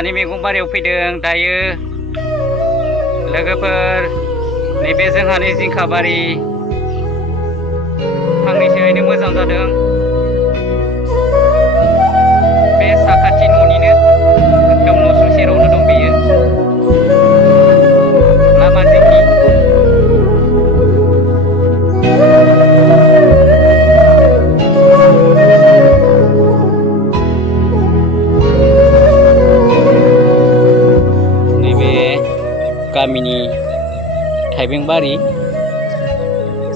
जोंहानि मैगं बारियाव फैदों दायो लोगोफोर। नैबे जोंहानि जिंखा बारि फांनैसोयैनो मोजां जादों। बे साखाथि न'निनो एकदम न'सुं सेरावनो दं बेयो लामा जिंनि। गामिनि थाइबें बारि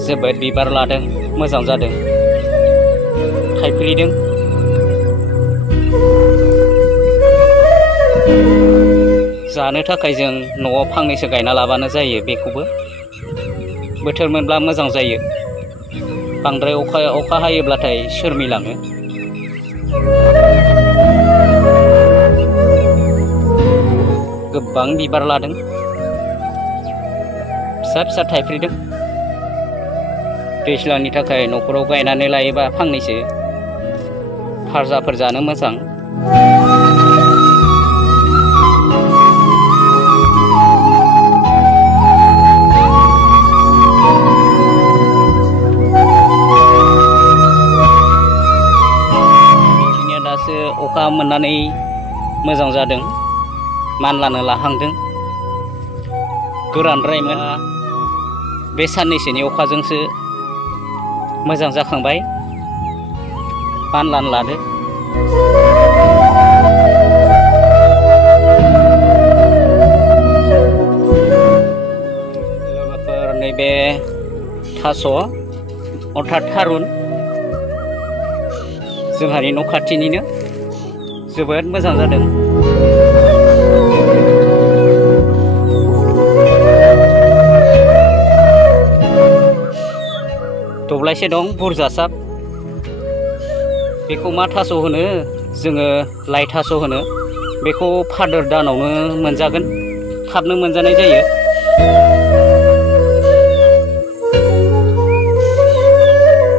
जोबोद बिबार लादों, मोजां जादों, थाइफ्रिदों। जानो थाखाय जों न'आव फांनैसो गायना लाबानो जायो। बेखौबो बोथोर मोनब्ला मोजां जायो। बांद्राय अखा हायोब्लाथाय सोरमिलाङो। गोबां बिबार लादों, फिसा फिसा थाइफ्रिदों। दैज्लांनि थाखाय न'खराव गायनानै लायोबा फांनैसो फारजाफोर जानो मोजां। बिथिंनिया दासो अखा मोननानै मोजां जादों, मानलानो लाहांदों। गोरानद्रायमोन, बे साननैसोनि अखाजोंसो मोजां जाखांबाय, मानलानो लादो। लोगोफोर नैबे थास' अर्थात थारुन जोंहानि न' खाथिनिनो जोबोद मोजां जादों। दब्लायसे दं बुरजासाब। बेखौ मा थास' होनो? जोङो लाइ थास' होनो। बेखौ भाद्र दानावनो मोनजागोन, थाबनो मोनजानाय जायो।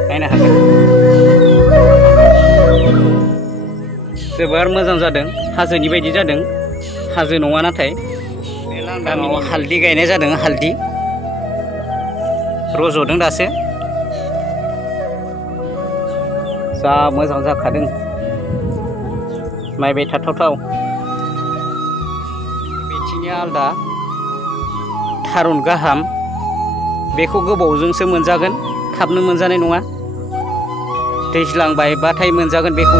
नायनो हागोन, जोबोर मोजां जादों, हाजोनि बायदि जादों। हाजो नङा नाथाय। गामियाव हालदै गायनाय जादों, हालदै रज'दों दासो। जा मोजां जाखादों, नायबाय थाथावथाव। बिथिंनिया आलदा थारुन गाहाम, बेखौ गोबावजोंसो मोनजागोन, थाबनो मोनजानाय नङा। दैज्लां बायबाथाय मोनजागोन बेखौ।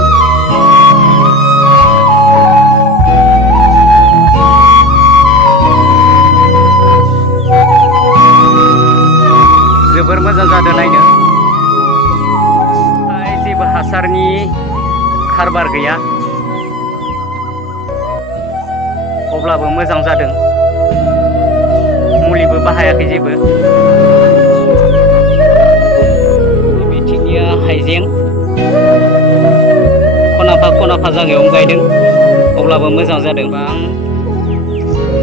जोबोर मोजां जादों नायनो। जेबो हासारनि खारबार गैया, अब्लाबो मोजां जादों। मुलिबो बाहायाखै जेबो। बिथिंनिया हाइजें खनाफा खनाफा जायगायावनो गायदों, अब्लाबो मोजां जादों। गोबां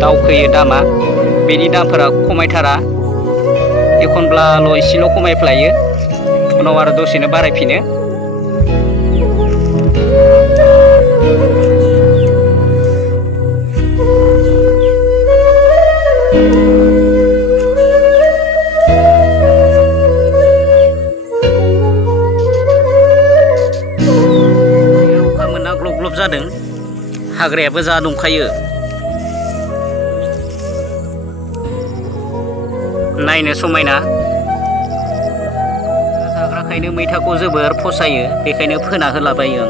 दावखोयो दामा, बेनि दामफोरा खमायथारा। एखनब्लाल' एसेल' खमायफ्लायो, उनाव आरो दसेनो बारायफिनो। अखा मोनना ग्लब ग्लब जादों, हाग्रायाबो जा दंखायो। नायनो समायना, जाग्राखायनो मैथाखौ जोबोर फसायो, बेखायनो फोना होलाबायो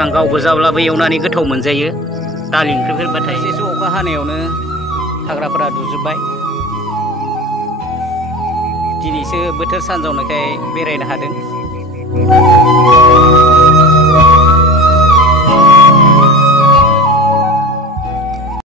आं गावबो जाब्लाबो एवनानै गोथाव मोनजायो। दालि ओंख्रिफोरबाथाय एसे अखा हानायावनो हाग्राफोरा दुजोबबाय। दिनैसो बोथोर सानजावनायखाय बेरायनो हादों।